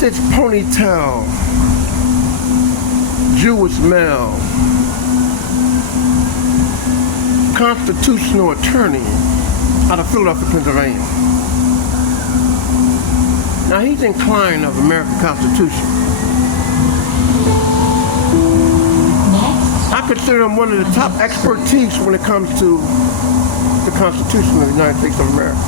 stitch ponytail, Jewish male, constitutional attorney out of Philadelphia, Pennsylvania. Now he's inclined of the American Constitution. I consider him one of the top expertise when it comes to the Constitution of the United States of America.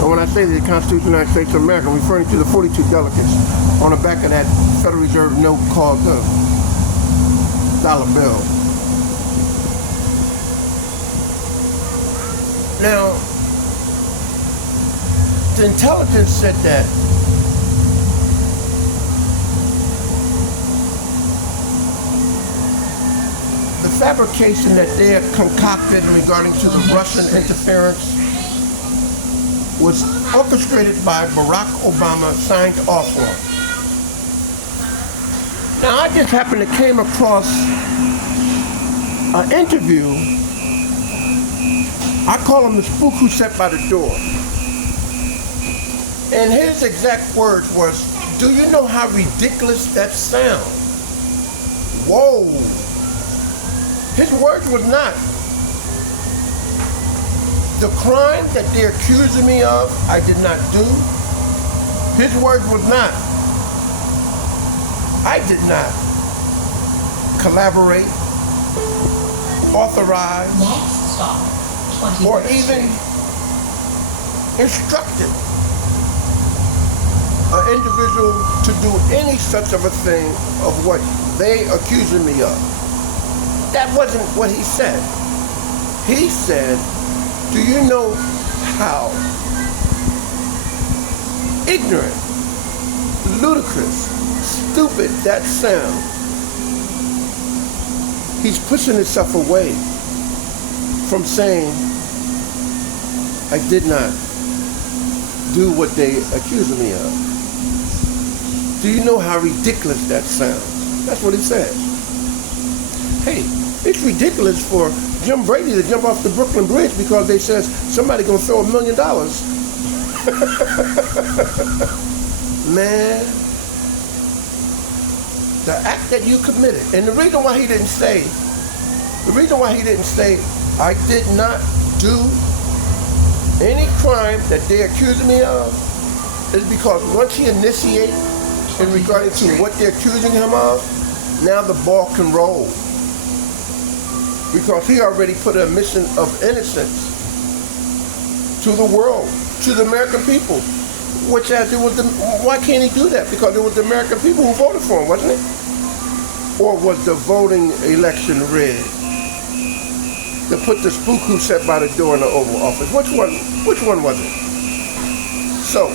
And when I say the Constitution of the United States of America, I'm referring to the 42 delegates on the back of that Federal Reserve note called the dollar bill. Now, the intelligence said that the fabrication that they had concocted regarding to the Russian interference was orchestrated by Barack Obama, signed off on. Now, I just happened to came across an interview. I call him the spook who sat by the door. And his exact words was, "Do you know how ridiculous that sounds?" Whoa. His words was not, "The crime that they're accusing me of, I did not do." His words was not, "I did not collaborate, authorize, next stop, or even instructed an individual to do any such of a thing of what they accusing me of." That wasn't what he said. He said, "Do you know how ignorant, ludicrous, stupid that sounds?" He's pushing himself away from saying, "I did not do what they accused me of." Do you know how ridiculous that sounds? That's what he said. Hey, it's ridiculous for Jim Brady to jump off the Brooklyn Bridge because they says somebody gonna throw $1 million. Man, the act that you committed, and the reason why he didn't say, "I did not do any crime that they accused me of," is because once he initiates in regarding to what they're accusing him of, now the ball can roll. Because he already put a mission of innocence to the world, to the American people. Which as it was why can't he do that? Because it was the American people who voted for him, wasn't it? Or was the voting election rigged? To put the spook who sat by the door in the Oval Office. Which one was it? So,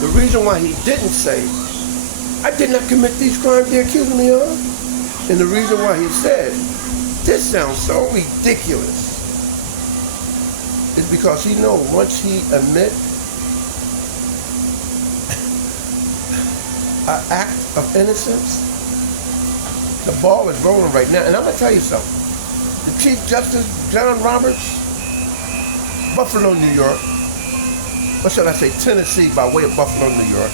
the reason why he didn't say, "I did not commit these crimes they're accusing me of," and the reason why he said, "This sounds so ridiculous," is because he knows once he admits an act of innocence, the ball is rolling right now. And I'm going to tell you something. The Chief Justice, John Roberts, Buffalo, New York, or should I say Tennessee by way of Buffalo, New York,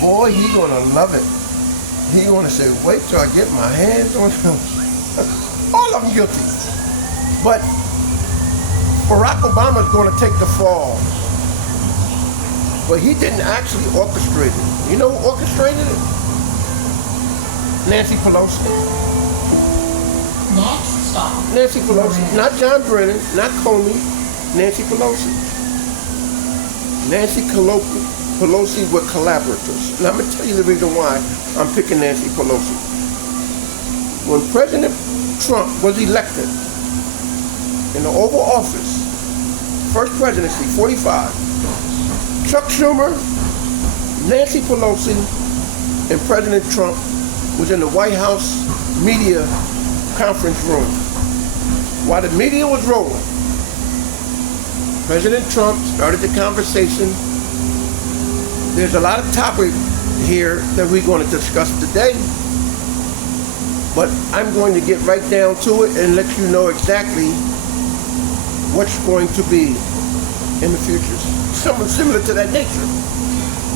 boy, he's going to love it. He's going to say, "Wait till I get my hands on him." All of them guilty. But Barack Obama is going to take the fall. But he didn't actually orchestrate it. You know who orchestrated it? Nancy Pelosi. next stop, Nancy Pelosi. Not John Brennan, not Comey. Nancy Pelosi. Nancy Pelosi with collaborators. And I'm going to tell you the reason why I'm picking Nancy Pelosi. When President Trump was elected in the Oval Office, first presidency, 45, Chuck Schumer, Nancy Pelosi, and President Trump was in the White House media conference room. While the media was rolling, President Trump started the conversation. There's a lot of topic here that we're going to discuss today, but I'm going to get right down to it and let you know exactly what's going to be in the future. something similar to that nature.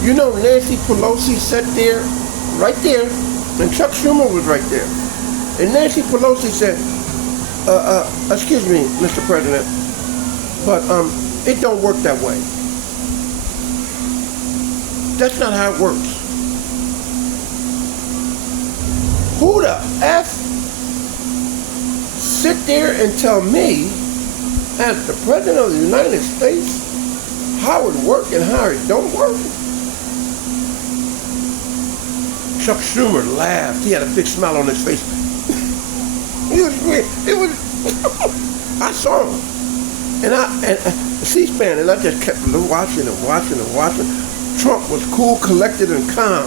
You know, Nancy Pelosi sat there, right there, and Chuck Schumer was right there. And Nancy Pelosi said, excuse me, Mr. President, but it don't work that way. That's not how it works. Who the F sit there and tell me, as the President of the United States, how it work and how it don't work? Chuck Schumer laughed. He had a big smile on his face. It was I saw him. And C-SPAN, and I just kept watching and watching and watching. Trump was cool, collected, and calm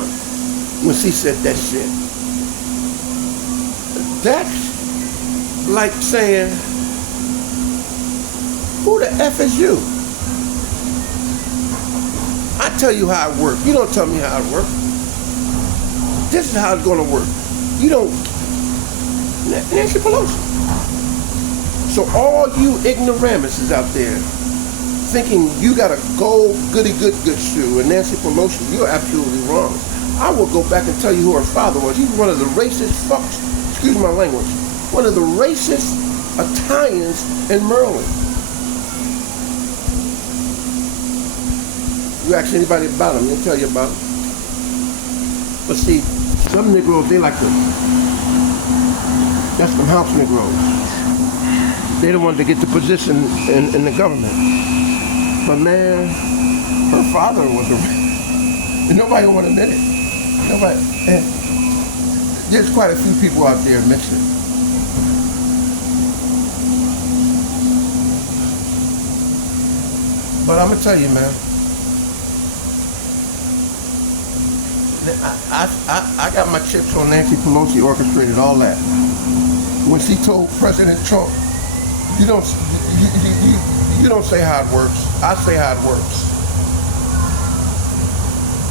when he said that shit. That's like saying, who the F is you? I tell you how it works. You don't tell me how it works. This is how it's going to work. You don't. Nancy Pelosi. So all you ignoramuses out there thinking you got a gold goody good shoe and Nancy Pelosi, you're absolutely wrong. I will go back and tell you who her father was. He was one of the racist fucks, excuse my language, one of the racist Italians in Maryland. You ask anybody about him, they'll tell you about him. But see, some Negroes, they like to, that's some house Negroes. They don't want to get the position in the government. But man, her father was a, and nobody want to admit it. Nobody, and there's quite a few people out there mixing. But I'm gonna tell you, man, I got my chips on Nancy Pelosi orchestrated all that. When she told President Trump, you don't say how it works. I say how it works.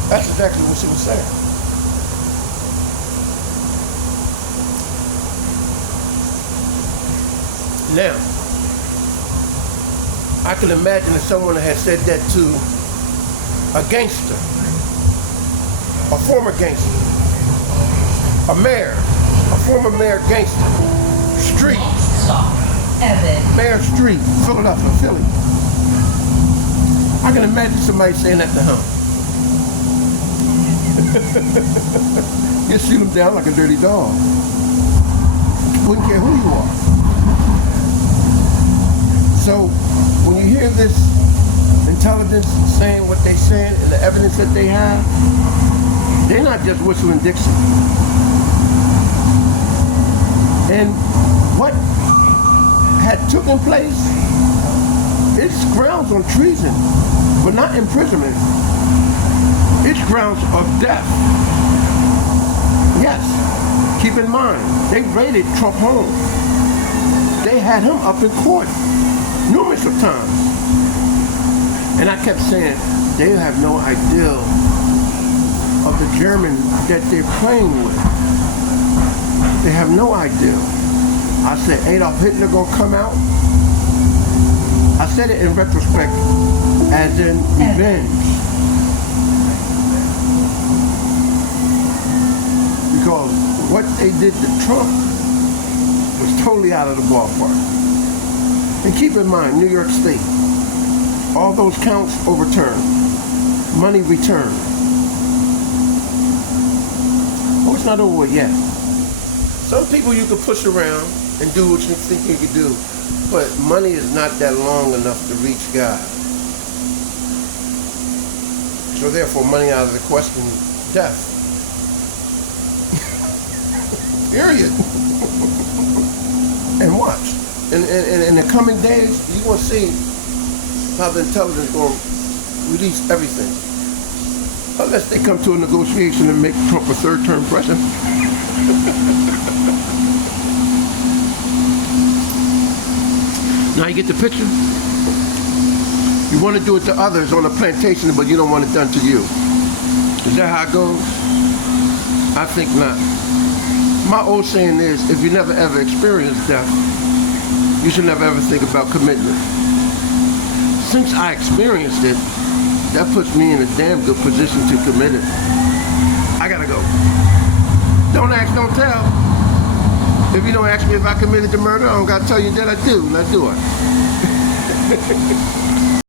That's exactly what she was saying. Now, I can imagine if someone had said that to a gangster, a former gangster, a mayor, a former mayor gangster, Street, Mayor Street, Philadelphia, Philly. I can imagine somebody saying that to him. You shoot him down like a dirty dog. Wouldn't care who you are. So when you hear this intelligence saying what they're saying and the evidence that they have, they're not just whistling Dixie. And what had taken place, it's grounds on treason, but not imprisonment. It's grounds of death. Yes, keep in mind, they raided Trump home. They had him up in court numerous of times. And I kept saying, they have no idea of the German that they're playing with. They have no idea. I said Adolf Hitler gonna come out. I said it in retrospect, as in revenge. Because what they did to Trump was totally out of the ballpark. And keep in mind, New York State, all those counts overturned, money returned. Oh, it's not over yet. Some people you can push around and do what you think you can do, but money is not that long enough to reach God. So therefore, money out of the question, death. Period. And watch. In the coming days, you're going to see how the intelligence is going to release everything. Unless they come to a negotiation and make Trump a third-term president. Now you get the picture? You want to do it to others on a plantation, but you don't want it done to you. Is that how it goes? I think not. My old saying is, if you never ever experience death, you should never ever think about commitment. Since I experienced it, that puts me in a damn good position to commit it. I gotta go. Don't ask, don't tell. If you don't ask me if I committed the murder, I don't gotta tell you that I do. Now do it.